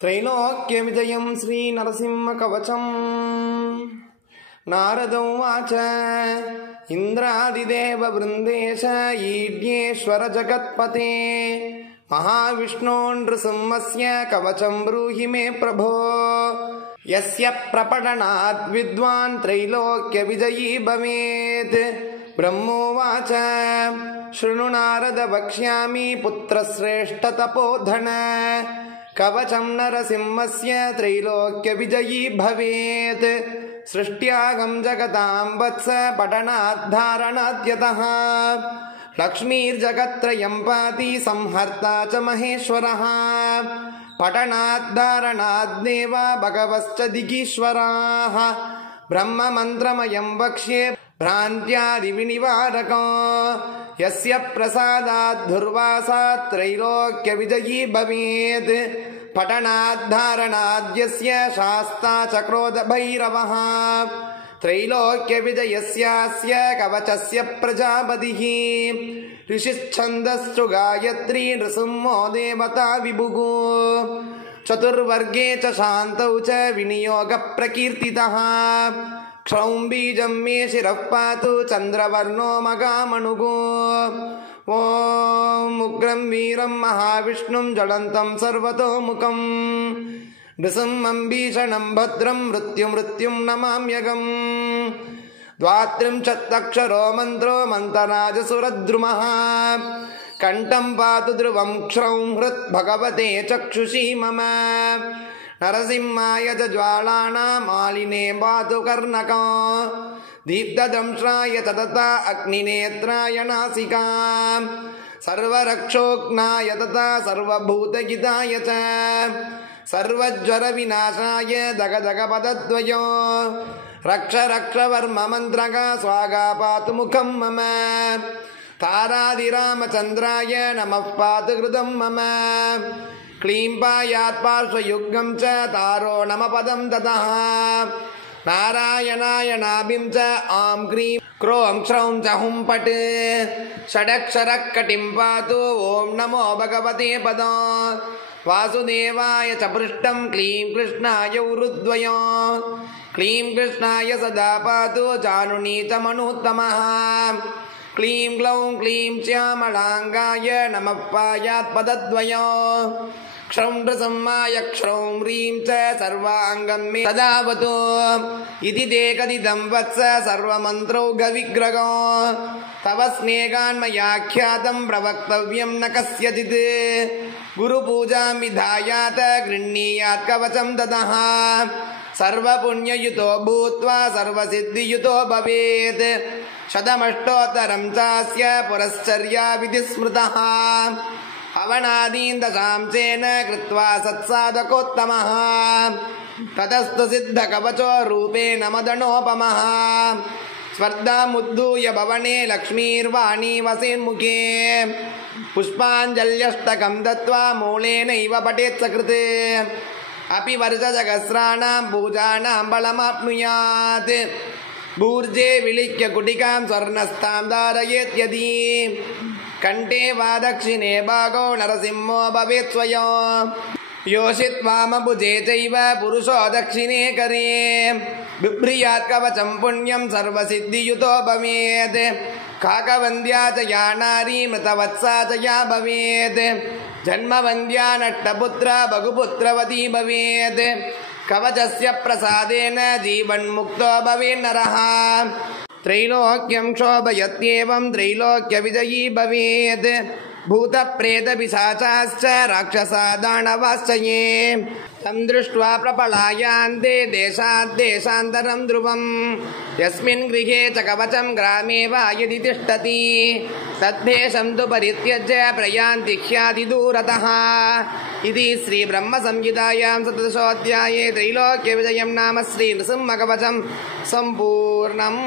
त्रैलोक्यविजयं श्रीनरसिंहकवचम्। नारदोवाच इन्द्रादिदेववृन्देश ईड्येश्वर जगत्पते महाविष्णो नृसिंहस्य कवचं ब्रूहि मे प्रभो। यस्य प्रपठनात् विद्वान् त्रैलोक्यविजयी भवेत्। ब्रह्मोवाच शृणु नारद वक्ष्यामि पुत्रश्रेष्ठतपोधन कवचं नरसिंहस्य त्रैलोक्यविजयी भवेत्। सृष्ट्यागं जगतां वत्स पठनाद्धारणाद्यतः लक्ष्मीर्जगत्त्रयं पाति संहर्ता च महेश्वरः। पठनाद्धारणाद्देव भगवश्च दिगीश्वराः। ब्रह्ममन्त्रमयं वक्ष्ये भ्रान्त्यादिविनिवारकम्। यस्य प्रसादात् दुर्वासात् त्रैलोक्यविजयी भवेत्। पठनाद्धारणाद्यस्य शास्ता चक्रोदभैरवः। त्रैलोक्यविजयस्यास्य कवचस्य प्रजापतिः। ऋषिश्छन्दश्चु गायत्री नृसिंहो देवता विभुः। चतुर्वर्गे च शान्तौ च विनियोगप्रकीर्तितः। क्षौं बीजं मे शिरः पातु चन्द्रवर्णो मगामणुः। ॐ उग्रं वीरं महाविष्णुं ज्वलन्तं सर्वतोमुखं नृसिंहं भीषणं भद्रं मृत्युं नमाम्यहम्। द्वात्रिंशदक्षरो मन्त्रो मन्त्रराजसुरद्रुमः। कण्ठं पातु ध्रुवं क्षौं हृत् भगवते चक्षुषी मम। नरसिंहाय च ज्वालानां मालिने पातु कर्णकं। दीप्तदंष्ट्राय च तथा अग्निनेत्राय नासिकां। सर्वरक्षोघ्नाय तथा सर्वभूतहिताय च सर्वज्वरविनाशाय दगदगपदद्वयो। रक्ष रक्ष वर्म मन्त्रः स्वागा पातु मुखं मम। तारादिरामचन्द्राय नमः पातु हृदं मम। क्लीं पायात् पार्श्वयुग्मं च तारो नम पदं ददः। नारायणाय नाभिं च आं क्रीं क्रों क्षौं च हुं पट्। षडक्षरः कटिं पातु ॐ नमो भगवते पदो। वासुदेवाय च पृष्ठं क्लीं कृष्णाय उरुद्वयो। क्लीं कृष्णाय सदा पातु चानुनी च मनुत्तमः। क्लीं ग्लौं क्लीं श्यामलाङ्गाय नमः पायात् पदद्वयो। क्षौं नृसिंहाय क्षौं ह्रीं च सर्वाङ्गं मे तदावतु। इति ते कथितं वत्स सर्वमन्त्रौघविग्रहो। तव स्नेहान्मयाख्यातं प्रवक्तव्यं न कस्यचित्। गुरुपूजां विधायात् गृह्णीयात् कवचं ददः। सर्वपुण्ययुतो भूत्वा सर्वसिद्धियुतो भवेत्। शतमष्टोत्तरं चास्य पुरश्चर्या विधिस्मृतः। हवनादीन् दशांशेन कृत्वा सत्साधकोत्तमः। ततस्तु सिद्धकवचो रूपेण मदनोपमः। स्पर्धामुद्धूय भवने लक्ष्मीर्वाणी वसेन्मुखे। पुष्पाञ्जल्यष्टकं दत्त्वा मूलेनैव पठेत् सकृत्। अपि वर्षसहस्राणां पूजानां बलमाप्नुयात्। भूर्जे विलिख्य कुटिकां स्वर्णस्थां धारयेत् यदि। कण्ठे वा दक्षिणे भागो नरसिंहो भवेत् स्वयं। योषित्वामभुजे चैव पुरुषो दक्षिणे करे। बिभ्रियात् कवचं पुण्यं सर्वसिद्धियुतो भवेत्। काकवन्द्या च या नारी मृतवत्सा च या भवेत्। जन्मवन्द्या नष्टपुत्रा बहुपुत्रवती भवेत्। कवचस्य प्रसादेन जीवन्मुक्तो भवेन्नरः। त्रैलोक्यं क्षोभयत्येवं त्रैलोक्यविजयी भवेत्। भूतप्रेतपिशाचाश्च राक्षसा दानवाश्च ये तं दृष्ट्वा प्रपलायान्ते देशाद्देशान्तरं ध्रुवम्। यस्मिन् गृहे च कवचं ग्रामे वा यदि तिष्ठति तद्देशं तु परित्यज्य प्रयान्ति ह्यातिदूरतः। इति श्रीब्रह्मसंहितायां 17 त्रैलोक्यविजयं नाम श्रीनृसिंहकवचं सम्पूर्णम्।